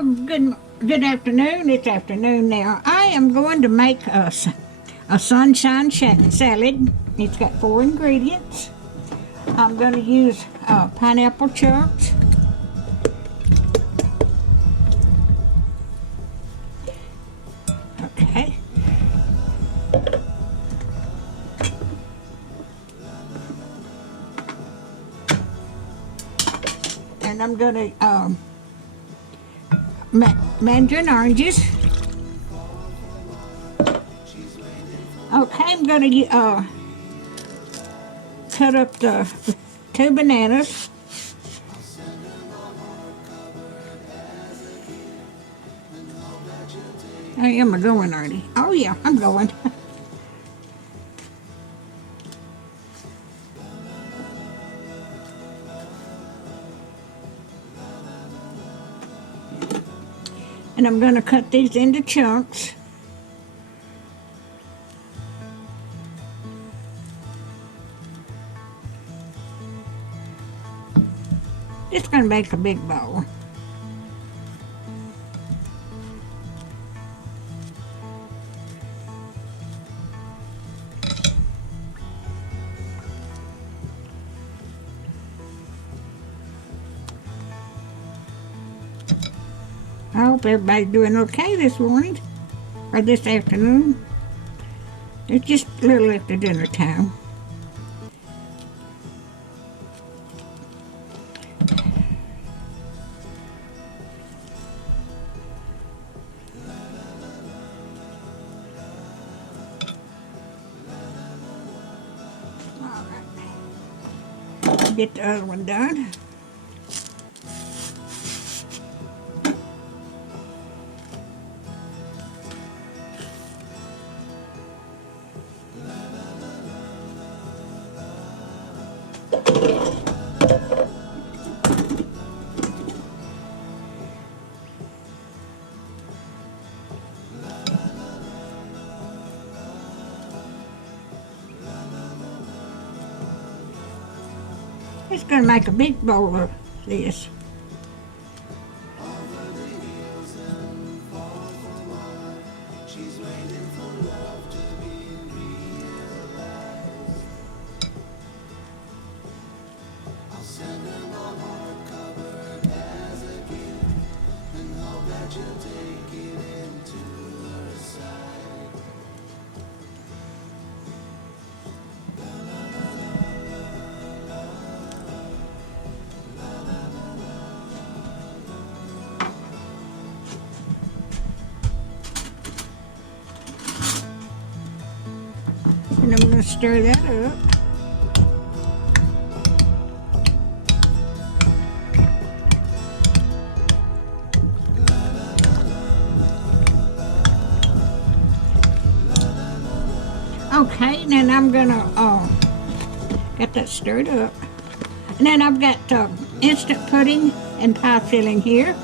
Oh, good afternoon. It's afternoon now. I am going to make a sunshine salad. It's got 4 ingredients. I'm going to use pineapple chunks. Okay. And I'm going to Mandarin oranges. Okay, I'm going to cut up the 2 bananas. Hey, am I going, Artie? Oh yeah, I'm going. And I'm going to cut these into chunks. Just going to make a big bowl. I hope everybody's doing okay this morning, or this afternoon. It's just a little after dinner time. All right. Get the other one done. It's going to make a big bowl of this. And I'm going to stir that up. Okay, and then I'm going to get that stirred up. And then I've got instant pudding and pie filling here.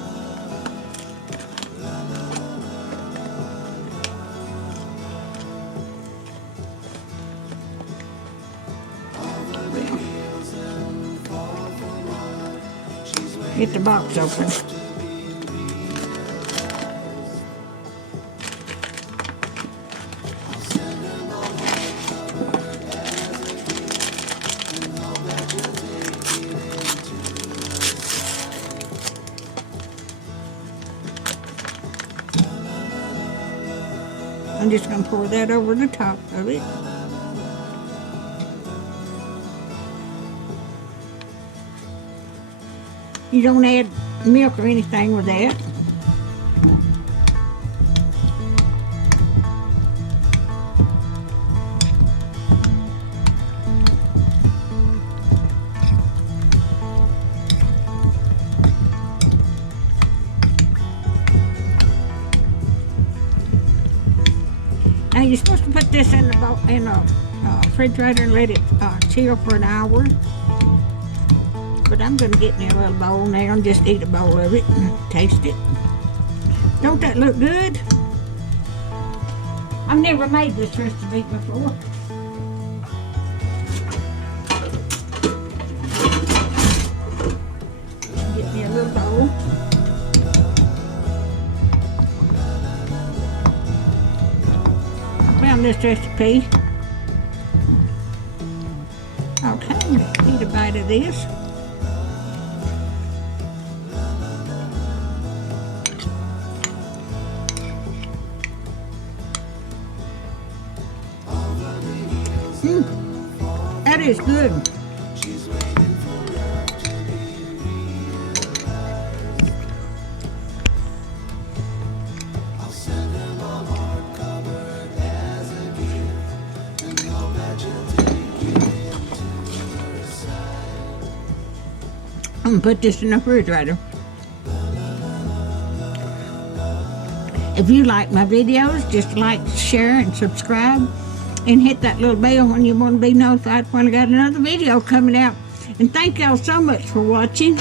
Get the box open. I'm just going to pour that over the top of it. You don't add milk or anything with that. Now you're supposed to put this in a refrigerator and let it chill for an hour. But I'm going to get me a little bowl now and just eat a bowl of it and taste it. Don't that look good? I've never made this recipe before. Get me a little bowl. this recipe. Okay, eat a bite of this. That is good. I'm gonna put this in the refrigerator. If you like my videos, just like, share, and subscribe, and hit that little bell when you want to be notified when I got another video coming out. And thank y'all so much for watching.